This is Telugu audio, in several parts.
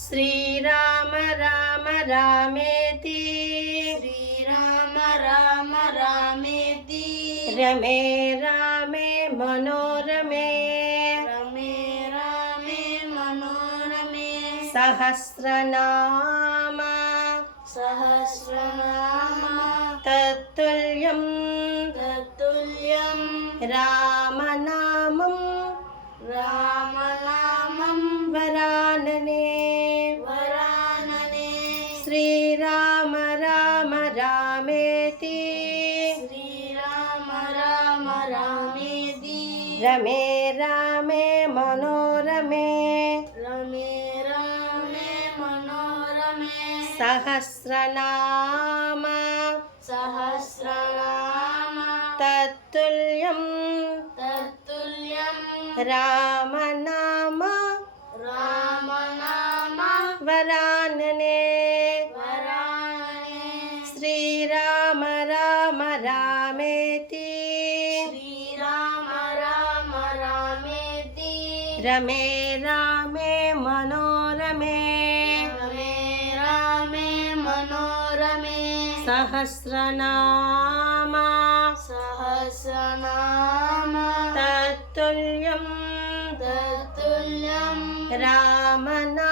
శ్రీరామ రామ రామేతి. శ్రీరామ రామ రామేతి. రమే రామే మనోరమే. రమే రామే మనోరమే. సహస్రనామ. సహస్రనామ. తత్తుల్యం. తత్తుల్యం. రామనామం. రామనామం రామేతి శ్రీరామ రామ రామేతి రమే రామే మనోరమే రమే రామే మనోరమే సహస్రనామ సహస్రనామ తత్తుల్యం తత్తుల్యం రామనామ రామనామ వరాననే రామేతి. శ్రీరామ రామ రామేతి. రమే రామే మనోరమే. రమే రామే మనోరమే. సహస్రనామ. సహస్రనామ. తత్తుల్యం. తత్తుల్యం. రామనామ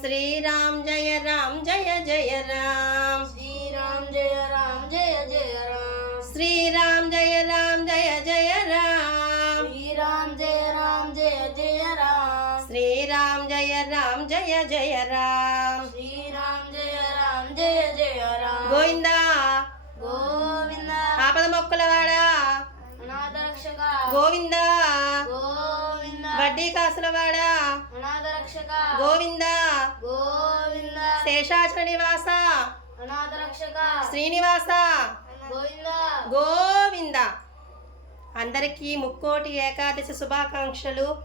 శ్రీరామ్ జయ రామ్ జయ జయ రామ్. శ్రీరామ్ జయ రామ్ జయ జయ రామ్. శ్రీరామ్ జయ రామ్ జయ జయ రామ్. శ్రీరామ్ జయ రామ్ జయ జయ రామ్. శ్రీరామ్ జయ రామ్ జయ జయ రామ్. శ్రీరామ్ జయ రామ్ జయ జయ రామ్. గోవిందా. గోవింద. ఆపద మొక్కులవాడా. అనాథ రక్షక గోవిందా గోవింద. వడ్డీ కాసులవాడా? అనాథ రక్షక గోవిందా. గోవింద. శేషాచల నివాస. శ్రీనివాస. గోవింద. గోవింద. అందరికీ ముక్కోటి ఏకాదశి శుభాకాంక్షలు.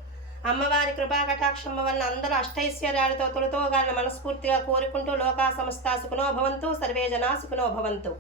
అమ్మవారి కృపా కటాక్షం వల్ల అందరూ అష్టైశ్వర్యాలతో తొలతోగాలని మనస్ఫూర్తిగా కోరుకుంటూ లోకా సంస్థ సుఖనో భవంతు సర్వే జనా సుఖనో భవంతు.